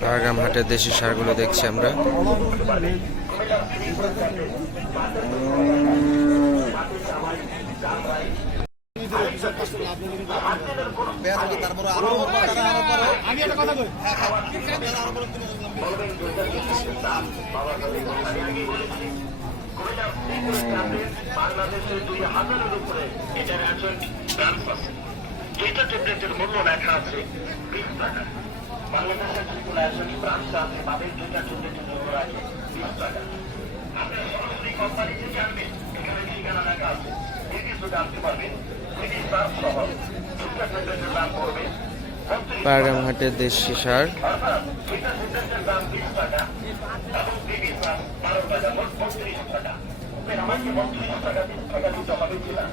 পাড়াগ্রাম হাটের দেশি সারগুলো দেখছি আমরা। বাংলাদেশের দুই হাজারের উপরে এটার দুইটা ট্যাবলেটের মূল্য লেখা আছে। বিশ টাকা বাংলাদেশের যেগুলো একজন ব্রাঞ্চ আছে তাদের দুইটা ট্যাবলেটের মূল্য আছে বিশ টাকা আপনারা সরাসরি কোম্পানি থেকে আনবেন এখানে ঠিকানা লেখা আছে। নির্দিষ্ট জানতে পারবেন মিনি ব্রাঞ্চ সহ দুইটা ট্যাবলেটের দাম পড়বে। পাড়াগ্রাম দেশি সার। টাকা